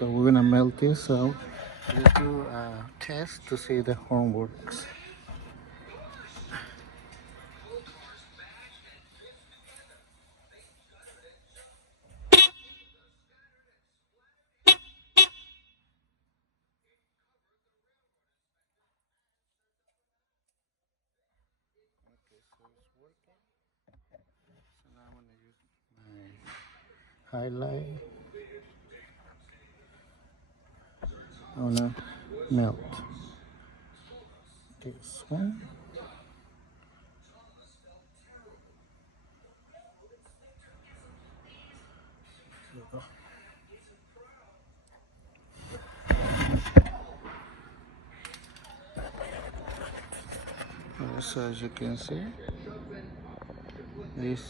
So we're gonna melt this out. Let's do a test to see the horn works. Okay, so it's working. So now I'm gonna use my highlight. I wanna melt this one. There we go. So as you can see, this